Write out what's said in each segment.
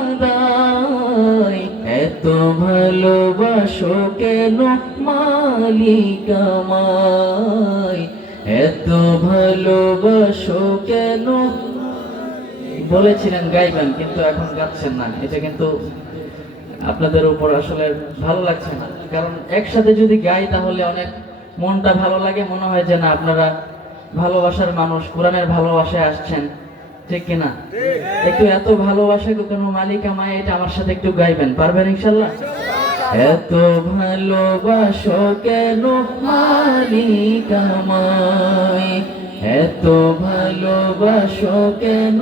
আদায় এত ভালোবাসো কেন মালিক আমায়, এত ভালোবাসো কেন। বলেছিলেন গাইবেন, কিন্তু এখন গাচ্ছেন না। এটা কিন্তু আপনাদের উপর আসলে ভালো লাগছে না, কারণ একসাথে যদি গাই তাহলে অনেক মনটা ভালো লাগে, মনে হয় যে না আপনারা ভালোবাসার মানুষ, কোরআনের ভালোবাসায় আসছেন, ঠিক কিনা? একটু এত ভালোবাসা কেন মালিক আমায়, এটা আমার সাথে একটু গাইবেন, পারবেন ইনশাল্লাহ? এত ভালোবাসো কেন মালিক আমায়, এত ভালোবাসো কেন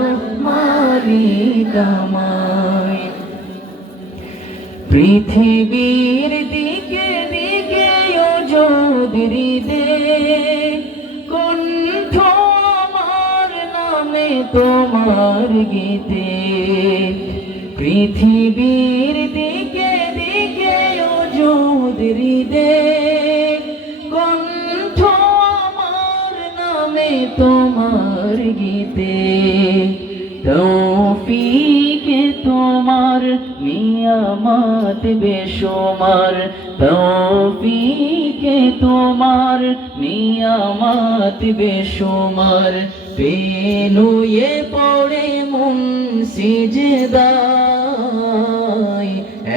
মালিক আমায়। পৃথিবীর দিকে দিকে যদি দে কণ্ঠ আমার নামে তোমার গীতে, পৃথিবীর দিকে দিকে যদি দে কণ্ঠ আমার নামে তোমার গীতে। তৌফিকে তোমার নিয়ামত বেশুমার, তৌফিকে তোমার নিয়ামত বেশুমার, পেনুয়ে পড়ে মন সিজদায়,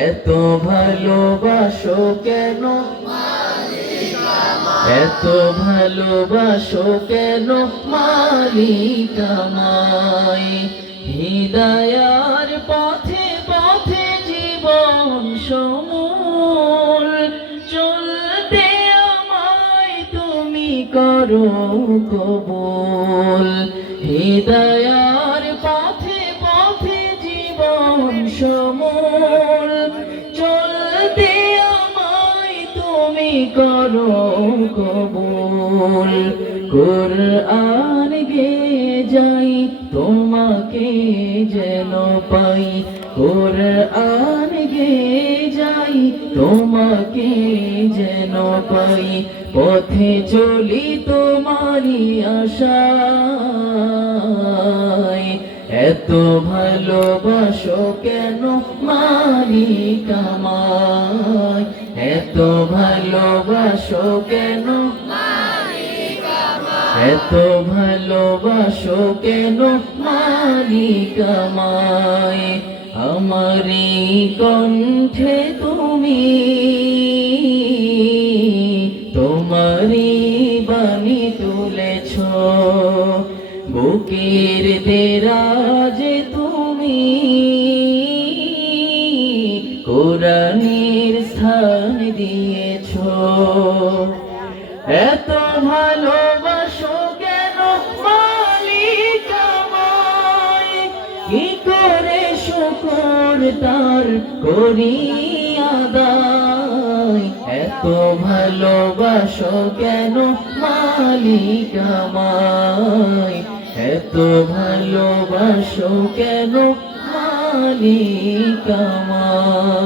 এত ভালোবাসো কেন, এত ভালোবাসো কেন মালিক আমায়। হিদায়ার পথে পথে জীবন সমূল চলতে আমায় তুমি করো কবুল, হিদায়ার পথে পথে জীবন সমূল চলতে আমায় তুমি করো কবুল। কুরআন গে যাই তোমাকে যেন পাই, কুরআন গে যাই তোমাকে যেন পাই, পথে চলি তোমারই আশায়, এত ভালোবাসো কেন মালিক আমায়, এত ভালোবাসো কেন, এত ভালোবাসো কেন মালিক আমায়। আমারি কণ্ঠে তুমি তোমারি বাণী তুলেছ, বুকের দেরাজে তুমি কোরআনের স্থান দিয়েছ। এত ভালোবাসো কেন মালিক আমায়, কি করে শুকর তার করি আদায়, এত ভালোবাসো কেন মালিক আমায়, এত ভালোবাসো কেন মালিক আমায়।